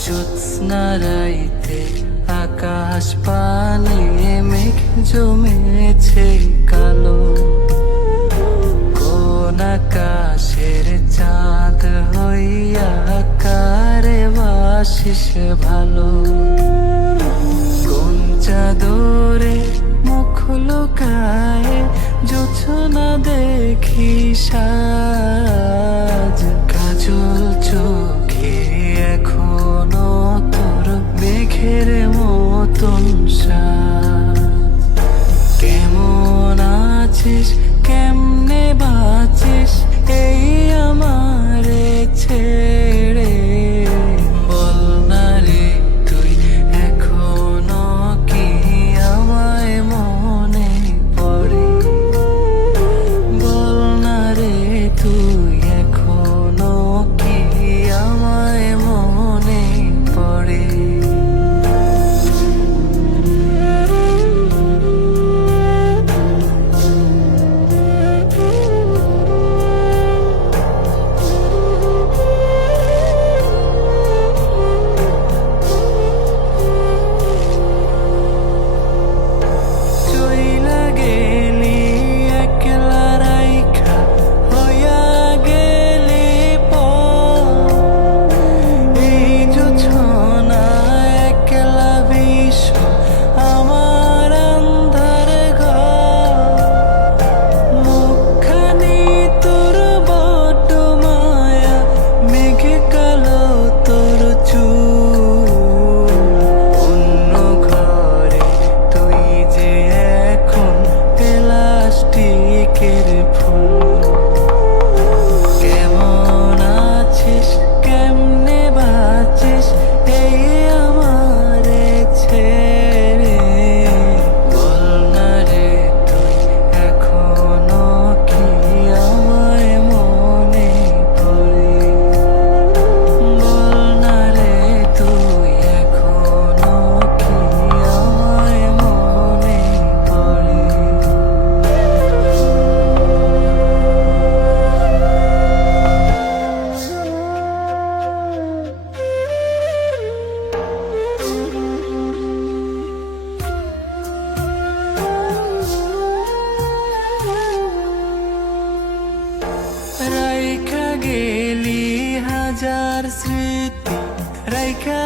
জ্যোৎস্না রাইতে আকাশ পানে মেঘ জমেছে কালো, কোন আকাশের চাঁদ হইয়া কারে বাসিস ভালো। কোন চাদরে মুখ লুকায় জোছনা দেখি সাজ, কাজল চোখে এখনো তোর মেঘের মতন সাজ। কেমন আছিস কেমনে বাঁচিস এই আমারে ছেড়ে, বল না রে তুই এখনো কি আমায় মনে পড়ে। বল না রে তুই এখনো কি আমায় মনে পড়ে। চইলা গেলি একলা রাইখা হইয়া গেলি পর, এই জোছনা একলা বিশ্ব আমার আন্ধার ঘর। মুখখানি তোর বড্ড মায়া, মেঘে কালো তোর চুল। অন্য ঘরে তুই যে এখন প্লাস্টিকের ফুল। কেমন আছিস কেমনে বাঁচিস এই আমারে ছেড়ে, বল না রে তুই এখনো কি আমায় মনে পড়ে। বল না রে তুই এখনো কি আমায় মনে পড়ে। রাইখা গেলি হাজার স্মৃতি, রাইখা